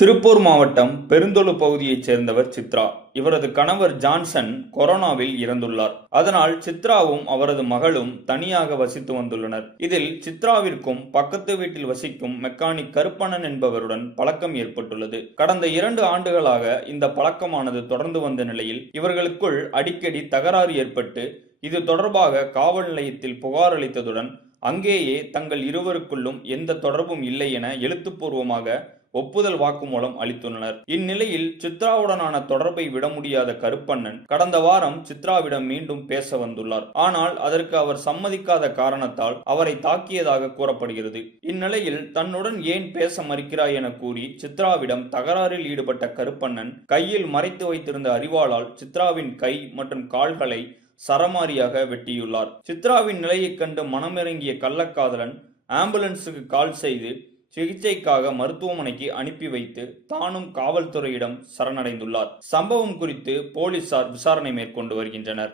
திருப்பூர் மாவட்டம் பெருந்தொழு பகுதியைச் சேர்ந்தவர் சித்ரா. இவரது கணவர் ஜான்சன் கொரோனாவில் இறந்துள்ளார். அதனால் சித்ராவும் அவரது மகளும் தனியாக வசித்து வந்துள்ளனர். இதில் சித்ராவிற்கும் பக்கத்து வீட்டில் வசிக்கும் மெக்கானிக் கருப்பணன் என்பவருடன் பழக்கம் ஏற்பட்டுள்ளது. கடந்த இரண்டு ஆண்டுகளாக இந்த பழக்கமானது தொடர்ந்து வந்த நிலையில் இவர்களுக்குள் அடிக்கடி தகராறு ஏற்பட்டு இது தொடர்பாக காவல் நிலையத்தில் புகார் அளித்ததுடன் அங்கேயே தங்கள் இருவருக்குள்ளும் எந்த தொடர்பும் இல்லை என எழுத்துப்பூர்வமாக ஒப்புதல் வாக்குமூலம் அளித்துள்ளனர். இந்நிலையில் சித்ராவுடனான தொடர்பை விட முடியாத கருப்பண்ணன் கடந்த வாரம் சித்ராவிடம் மீண்டும் பேச வந்துள்ளார். ஆனால் அதற்கு அவர் சம்மதிக்காத காரணத்தால் அவரை தாக்கியதாக கூறப்படுகிறது. இந்நிலையில் தன்னுடன் ஏன் பேச மறுக்கிறாய் என கூறி சித்ராவிடம் தகராறில் ஈடுபட்ட கருப்பண்ணன் கையில் மறைத்து வைத்திருந்த அறிவாளால் சித்ராவின் கை மற்றும் கால்களை சரமாரியாக வெட்டியுள்ளார். சித்ராவின் நிலையைக் கண்டு மனமிறங்கிய கள்ளக்காதலன் ஆம்புலன்ஸுக்கு கால் செய்து சிகிச்சைக்காக மருத்துவமனைக்கு அனுப்பி வைத்து தானும் காவல்துறையிடம் சரணடைந்துள்ளார். சம்பவம் குறித்து போலீசார் விசாரணை மேற்கொண்டு வருகின்றனர்.